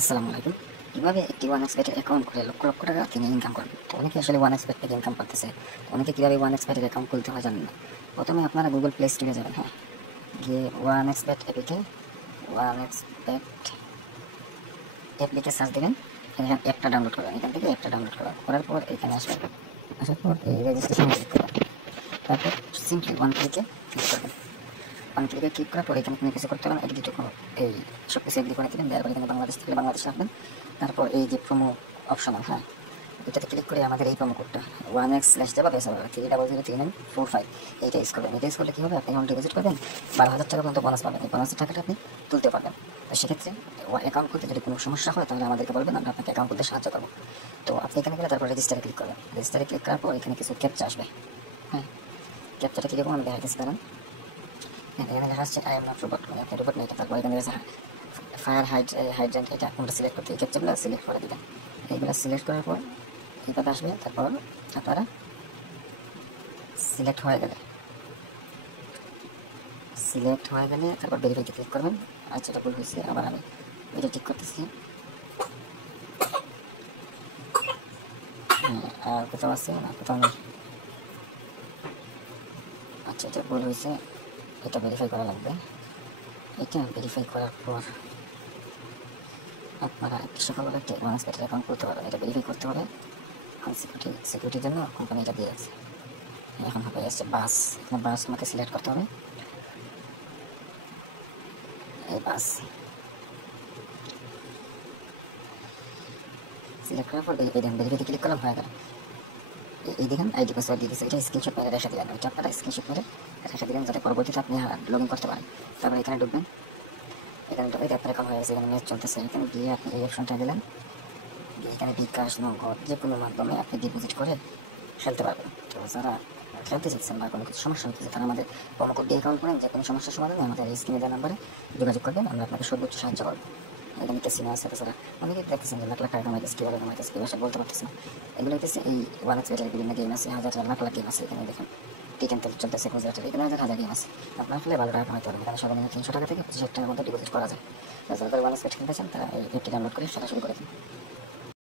আসসালামু আলাইকুম। কিভাবে একটি OneXBet অ্যাকাউন্ট খুলে লক্ষ লক্ষ টাকা তিনি ইনকাম করবেন? তো অনেকে আসলে OneXBet থেকে ইনকাম করতেছে। তো অনেকে কিভাবে OneXBet এর অ্যাকাউন্ট খুলতে হয় জানেন না। প্রথমে আপনারা গুগল প্লে স্টোরে যাবেন, হ্যাঁ, গিয়ে OneXBet অ্যাপে OneXBet অ্যাপ্লিকে সার্চ দিবেন। এখানে অ্যাপটা ডাউনলোড করবেন, এখান থেকে অ্যাপটা ডাউনলোড করবেন, করার পর এখানে আসবেন, আসার পর এই রেজিস্ট্রেশন ক্লিক করবেন, তারপর সিম্পলি ওয়ান ক্লিকে ক্লিক করবেন। ওয়ান ক্লিকে ক্লিক করার পর এখানে কোনো কিছু করতে হবে না, এডিটে এই সব কিছু এগ্রি করে দেবেন, দেওয়ার পর এখানে বাংলাদেশ থাকলে বাংলাদেশ রাখবেন। তারপর এই যে প্রোমো অপশনাল, হ্যাঁ, এটাতে ক্লিক করে আমাদের এই প্রোমো কোডটা 1x/java বেস হবে 3003945, এইটা ইউজ করবেন। এটা ইউজ করলে কী হবে, আপনি অ্যাকাউন্ট ডিপোজিট করবেন, 12,000 টাকা পর্যন্ত বোনাস পাবেন। এই বোনাসের টাকাটা আপনি তুলতে পারবেন। তো সেক্ষেত্রে অ্যাকাউন্ট করতে যদি কোনো সমস্যা হয় তাহলে আমাদেরকে বলবেন, আমরা আপনাকে অ্যাকাউন্ট করতে সাহায্য করবো। তো আপনি এখানে গেলে তারপর রেজিস্টারে ক্লিক করবেন। রেজিস্টারে ক্লিক করার পর এখানে কিছু ক্যাপচা আসবে, হ্যাঁ, ক্যাপচাটা কীরকম আমি দেখাইতেছি দাঁড়ান। এখানে লেখা আসছে আই এম নট রোবট, মানে আপনি রোবট না এটা। তারপর এখানে আছে ফায়ার হাইড্রেন্ট, এটা কোনটা সিলেক্ট করতে, এই ক্যাপচাগুলো সিলেক্ট করে দেবেন। এইগুলো সিলেক্ট করার পর এইভাবে আসবে। তারপর আপনারা সিলেক্ট হয়ে গেলে তারপর ভেরিফাইতে ক্লিক করবেন। আচ্ছা, এটা ভুল হয়েছে, আবার আমি এটা ঠিক করতেছি। হ্যাঁ, আর কোথাও আছে না, কোথাও নেই। আচ্ছা, এটা ভুল হয়েছে, এটা ভেরিফাই করা লাগবে। এটা ভেরিফাই করার পর আপনারা একটি সফলভাবে একটি OneXBet অ্যাকাউন্ট করতে পারবেন। এটা ভেরিফাই করতে হবে, সিকিউরিটির জন্য কোম্পানি এটা দিয়ে আছে। এখন হবে এসছে বাস, বাস আমাকে সিলেক্ট করতে হবে। এই বাস সিলেক্ট করার পর এই দেখেন ভেরিফাইতে ক্লিক করলাম, হয়ে গেল। এই দেখেন আইডি পাসওয়ার্ড দিয়ে দিচ্ছে, এটা স্ক্রিনশট মেরে রেখে দিলেন। ওইটা আপনারা স্ক্রিনশট মেরে রেখে দিলেন যাতে পরবর্তীতে আপনি লগ ইন করতে পারেন। তারপর এখানে ঢুকবেন, এখানে ঢুকে আপনার অ্যাকাউন্ট হয়ে গেছে, এখানে ম্যাচ চলতেছে। এখানে গিয়ে আপনি এই অপশনটা দিলেন, দিয়ে এখানে বিকাশ নগদ যে কোনো মাধ্যমে আপনি ডিপোজিট করে খেলতে পারবেন। তো যারা খেলতে চাচ্ছেন বা কোনো কিছু সমস্যা হচ্ছে তারা আমাদের প্রোমো কোড দিয়ে অ্যাকাউন্ট করেন, যে কোনো সমস্যার সমাধানে আমাদের এই স্ক্রিনে দেওয়া নাম্বারে যোগাযোগ করবেন, আমরা আপনাকে সর্বোচ্চ সাহায্য করবো। এখানে ক্যাসিনো আছে, তাছাড়া অনেকে দেখতেছেন যে লাখ লাখ টাকা কামাইতেছে, কীভাবে কামাইতেছে কী ভাষা বলতে পারতেছে না। এগুলো হইতেছে এই OneXBet এর বিভিন্ন গেম আছে, হাজার লাখ লাখ গেম আছে। এখানে দেখেন টি10 চলতেছে, গুজরাটের এখানে হাজার হাজার গেম আছে। আপনার খেলে 12 টাকা কামাইতে পারবেন। এখানে সর্বনিম্ন 300 টাকা থেকে 25,000 টাকার মধ্যে ডিপোজিট করা যায়। যারা OneXBet খেলতে চান তারা এই অ্যাপটি ডাউনলোড করে খেলা শুরু করে দিন।